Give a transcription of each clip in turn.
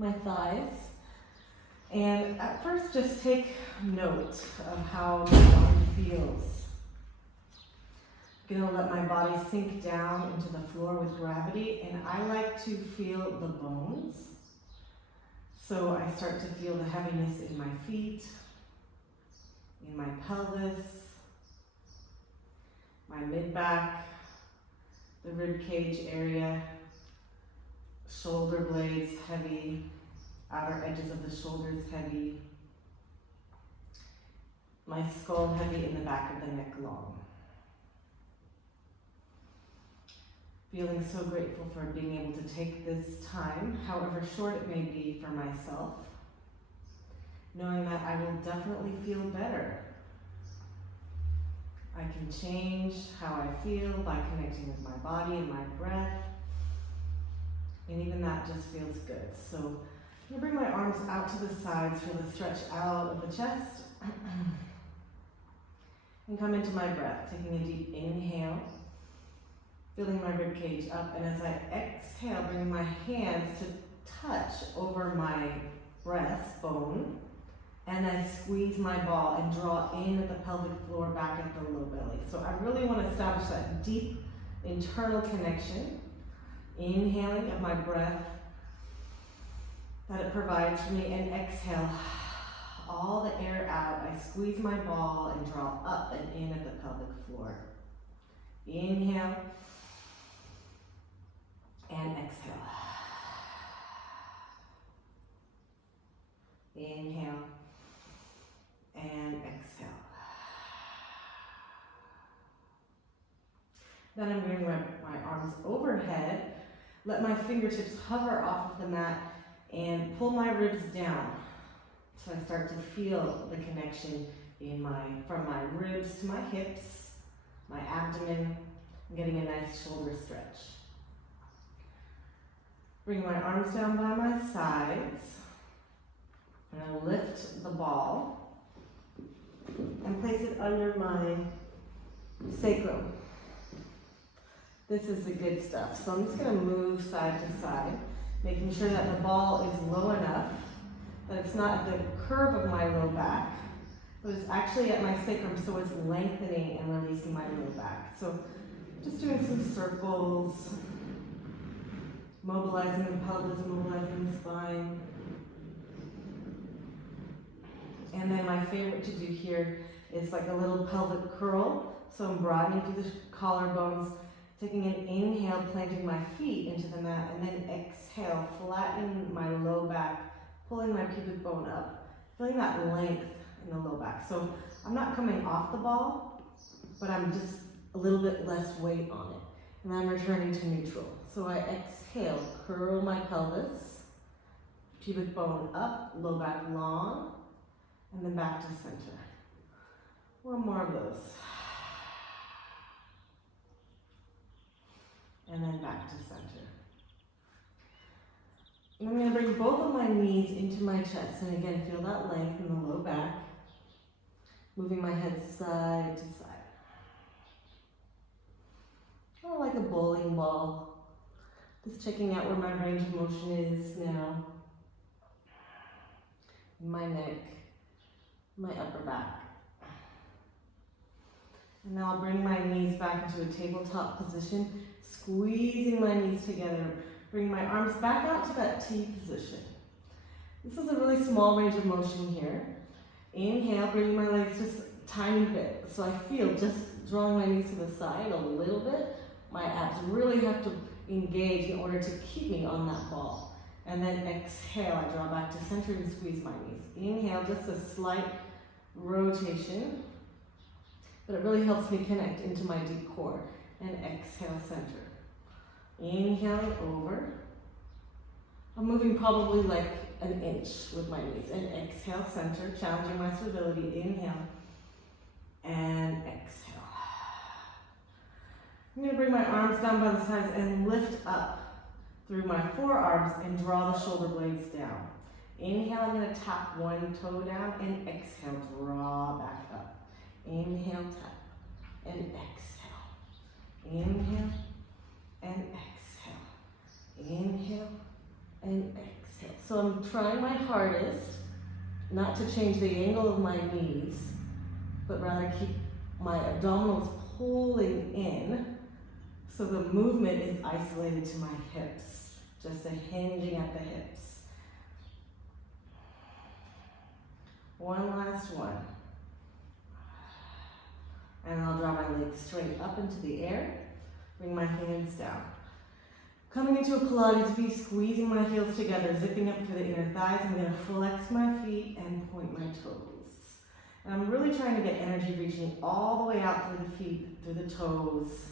my thighs. And at first, just take note of how my body feels. I'm gonna let my body sink down into the floor with gravity, and I like to feel the bones. So I start to feel the heaviness in my feet, in my pelvis, my mid-back, the rib cage area, shoulder blades heavy, outer edges of the shoulders heavy, my skull heavy, and the back of the neck long. Feeling so grateful for being able to take this time, however short it may be for myself, knowing that I will definitely feel better. I can change how I feel by connecting with my body and my breath, and even that just feels good. So I'm gonna bring my arms out to the sides, feel the stretch out of the chest, and come into my breath, taking a deep inhale, filling my rib cage up, and as I exhale, bringing my hands to touch over my breastbone, and I squeeze my ball and draw in at the pelvic floor, back at the low belly. So I really want to establish that deep internal connection, inhaling of my breath that it provides for me, and exhale all the air out. I squeeze my ball and draw up and in at the pelvic floor. Inhale and exhale. Inhale and exhale. Then I'm bringing my arms overhead. Let my fingertips hover off of the mat and pull my ribs down. So I start to feel the connection from my ribs to my hips, my abdomen. I'm getting a nice shoulder stretch. Bring my arms down by my sides. And I lift the ball and place it under my sacrum. This is the good stuff. So I'm just going to move side to side, making sure that the ball is low enough that it's not at the curve of my low back, but it's actually at my sacrum, so it's lengthening and releasing my low back. So just doing some circles, mobilizing the pelvis, mobilizing the spine. And then my favorite to do here is like a little pelvic curl. So I'm broadening through the collarbones, taking an inhale, planting my feet into the mat, and then exhale, flatten my low back, pulling my pubic bone up, feeling that length in the low back. So I'm not coming off the ball, but I'm just a little bit less weight on it. And I'm returning to neutral. So I exhale, curl my pelvis, pubic bone up, low back long, and then back to center. One more of those. And then back to center. And I'm going to bring both of my knees into my chest, and again, feel that length in the low back. Moving my head side to side. Kind of like a bowling ball. Just checking out where my range of motion is now. In my neck, my upper back. And now I'll bring my knees back into a tabletop position, squeezing my knees together. Bring my arms back out to that T position. This is a really small range of motion here. Inhale, bringing my legs just a tiny bit. So I feel just drawing my knees to the side a little bit. My abs really have to engage in order to keep me on that ball. And then exhale, I draw back to center and squeeze my knees. Inhale, just a slight rotation, but it really helps me connect into my deep core. And exhale, center. Inhaling over. I'm moving probably like an inch with my knees. And exhale, center, challenging my stability. Inhale and exhale. I'm going to bring my arms down by the sides and lift up through my forearms and draw the shoulder blades down. Inhale, I'm going to tap one toe down, and exhale, draw back up. Inhale, tap, and exhale. Inhale, and exhale. Inhale, and exhale. So I'm trying my hardest not to change the angle of my knees, but rather keep my abdominals pulling in so the movement is isolated to my hips, just a hinging at the hips. One last one. And I'll draw my legs straight up into the air, bring my hands down. Coming into a Pilates V, squeezing my heels together, zipping up through the inner thighs. I'm gonna flex my feet and point my toes. And I'm really trying to get energy reaching all the way out through the feet, through the toes.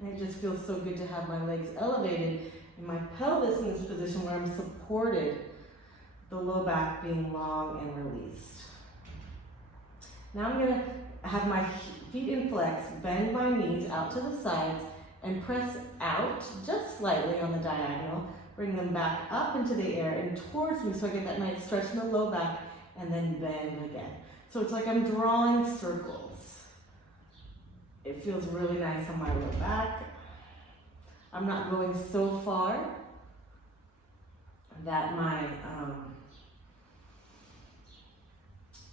And it just feels so good to have my legs elevated and my pelvis in this position where I'm supported, the low back being long and released. Now I'm gonna have my feet in flex, bend my knees out to the sides, and press out just slightly on the diagonal. Bring them back up into the air and towards me so I get that nice stretch in the low back, and then bend again. So it's like I'm drawing circles. It feels really nice on my low back. I'm not going so far that my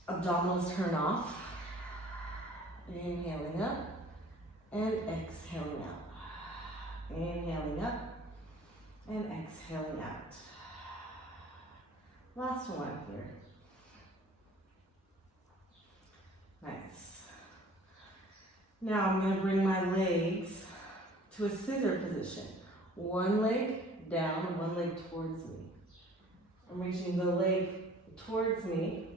abdominals turn off. Inhaling up and exhaling out. Inhaling up and exhaling out. Last one here. Nice. Now I'm going to bring my legs to a scissor position. One leg down and one leg towards me. I'm reaching the leg towards me,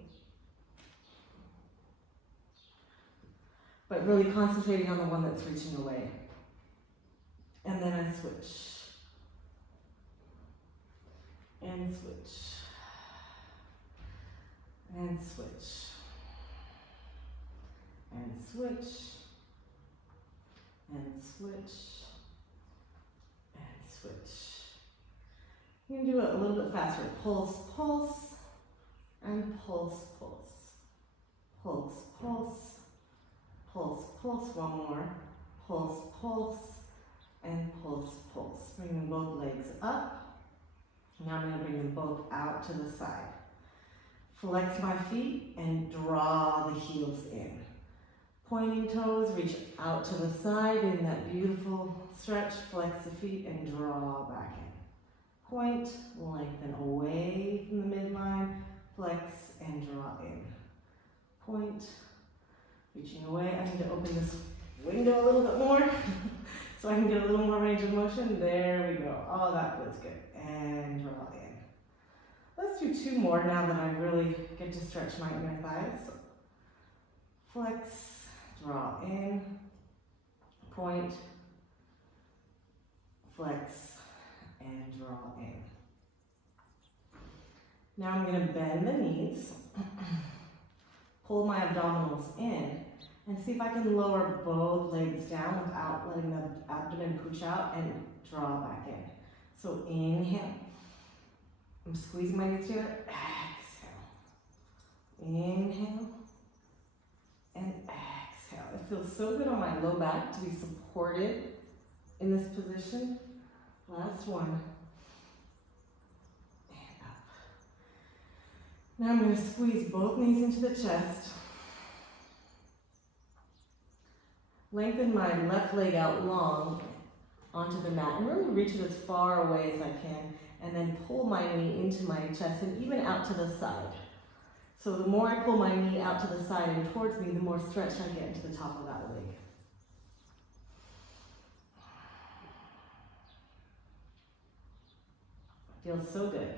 but really concentrating on the one that's reaching away. And then I switch. And switch. And switch. And switch. And switch. And switch. You can do it a little bit faster. Pulse, pulse, and pulse, pulse. Pulse, pulse. Pulse, pulse, one more. Pulse, pulse, and pulse, pulse. Bringing both legs up. Now I'm going to bring them both out to the side. Flex my feet and draw the heels in. Pointing toes, reach out to the side in that beautiful stretch. Flex the feet and draw back in. Point, lengthen away from the midline. Flex and draw in. Point. Reaching away, I need to open this window a little bit more so I can get a little more range of motion. There we go. Oh, that feels good. And draw in. Let's do two more now that I really get to stretch my inner thighs. Flex, draw in, point, flex, and draw in. Now I'm going to bend the knees. Pull my abdominals in and see if I can lower both legs down without letting the abdomen push out and draw back in. So inhale. I'm squeezing my knees together. Exhale. Inhale. And exhale. It feels so good on my low back to be supported in this position. Last one. Now I'm going to squeeze both knees into the chest. Lengthen my left leg out long onto the mat and really reach it as far away as I can, and then pull my knee into my chest and even out to the side. So the more I pull my knee out to the side and towards me, the more stretch I get into the top of that leg. Feels so good.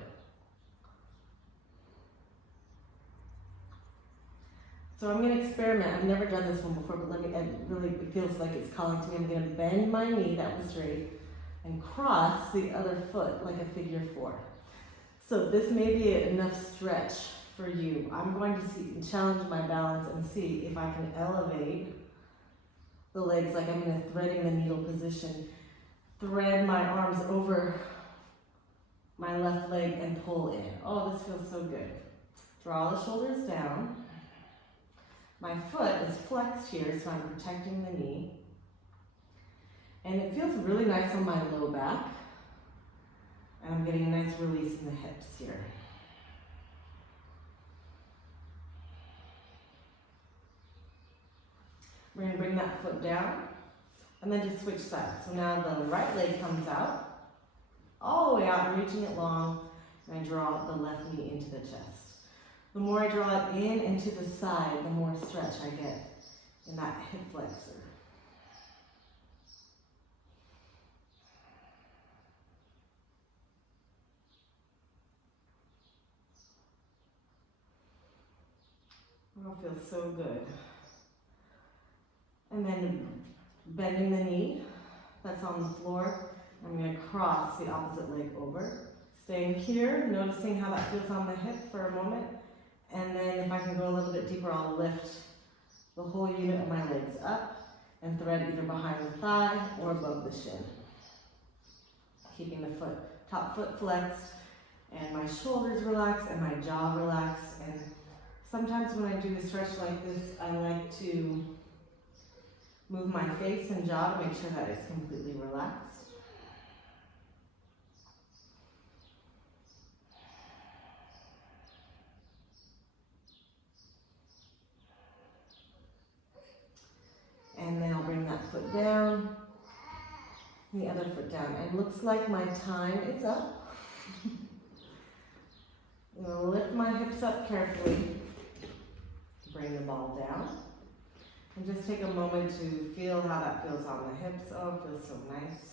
So I'm going to experiment. I've never done this one before, but it feels like it's calling to me. I'm going to bend my knee that was straight and cross the other foot like a figure four. So this may be enough stretch for you. I'm going to challenge my balance and see if I can elevate the legs like I'm in a threading the needle position. Thread my arms over my left leg and pull in. Oh, this feels so good. Draw the shoulders down. My foot is flexed here, so I'm protecting the knee. And it feels really nice on my low back. And I'm getting a nice release in the hips here. We're going to bring that foot down and then just switch sides. So now the right leg comes out, all the way out, I'm reaching it long, and I draw the left knee into the chest. The more I draw it in and to the side, the more stretch I get in that hip flexor. Oh, it feels so good. And then bending the knee that's on the floor, I'm going to cross the opposite leg over. Staying here, noticing how that feels on the hip for a moment. And then if I can go a little bit deeper, I'll lift the whole unit of my legs up and thread either behind the thigh or above the shin. Keeping the top foot flexed and my shoulders relaxed and my jaw relaxed. And sometimes when I do a stretch like this, I like to move my face and jaw to make sure that it's completely relaxed. And then I'll bring that foot down, and the other foot down. And it looks like my time is up. I'm going to lift my hips up carefully, bring the ball down, and just take a moment to feel how that feels on the hips. Oh, it feels so nice.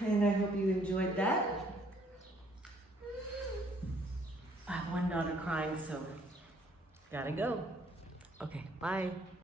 And I hope you enjoyed that. I have one daughter crying, so gotta go. Okay, bye.